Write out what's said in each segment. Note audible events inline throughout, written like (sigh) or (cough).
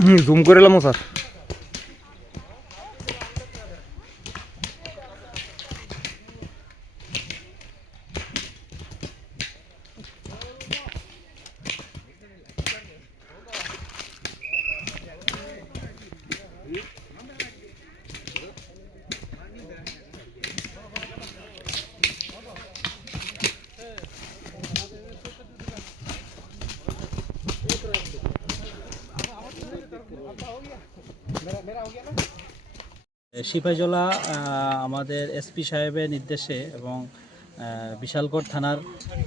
(laughs) Zoom করে এলাম sir. Sepahijala আমাদের এসপি সাহেবের নির্দেশে এবং বিশালগড় থানার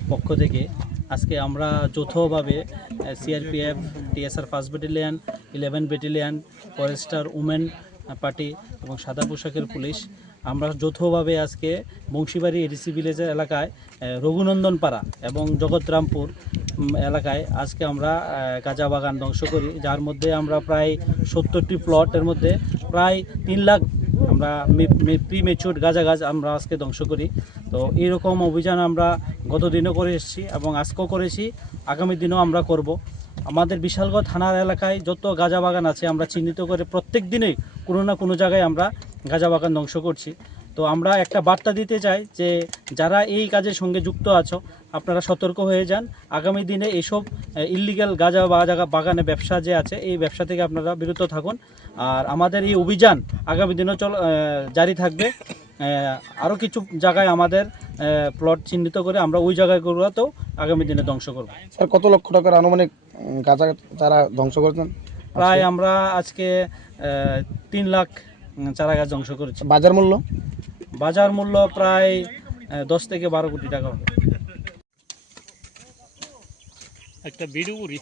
পক্ষ থেকে আজকে আমরা যৌথভাবে CRPF TSR first battalion eleven battalion forester women party এবং সাদা পোশাকের পুলিশ আমরা যৌথভাবে আজকে বংশীবাড়ি এডিসি ভিলেজের এলাকায় আহ, রঘুনন্দন পাড়া এবং জগৎরামপুর এলাকায় আজকে আমরা গাঁজা বাগান ধ্বংস করি। যার মধ্যে আমরা প্রায় সত্তরটি প্লটের মধ্যে প্রায় তিন লাখ আমরা প্রি মেচুর গাঁজা গাছ আমরা আজকে ধ্বংস করি। তো এইরকম অভিযান আমরা গত দিনও করে এসেছি এবং আজকেও করেছি আগামী দিনেও আমরা করব। আমাদের বিশালগড় থানার এলাকায় যত গাঁজা বাগান আছে, আমরা চিহ্নিত করে প্রত্যেক দিনেই কোনো না কোনো জায়গায় আমরা গাঁজা বাগান ধ্বংস করছি। তো আমরা একটা বার্তা দিতে চাই যে যারা এই কাজের সঙ্গে যুক্ত আছো আপনারা সতর্ক হয়ে যান। আগামী দিনে এইসব ইলিগাল গাঁজা বাজা বাগানে ব্যবসা যে আছে এই ব্যবসা থেকে আপনারা বিরত থাকুন। আর আমাদের এই অভিযান আগামী দিনেও চল জারি থাকবে। আরও কিছু জায়গায় আমাদের প্লট চিহ্নিত করে আমরা ওই জায়গাগুলোতেও আগামী দিনে ধ্বংস করব। স্যার কত লক্ষ টাকার আনুমানিক গাঁজা তারা ধ্বংস করেছেন? প্রায় আমরা আজকে তিন লাখ চারা গাছ ধ্বংস করেছি। বাজার মূল্য? বাজার মূল্য প্রায় দশ থেকে বারো কোটি টাকা হবে। একটা ভিডিও করি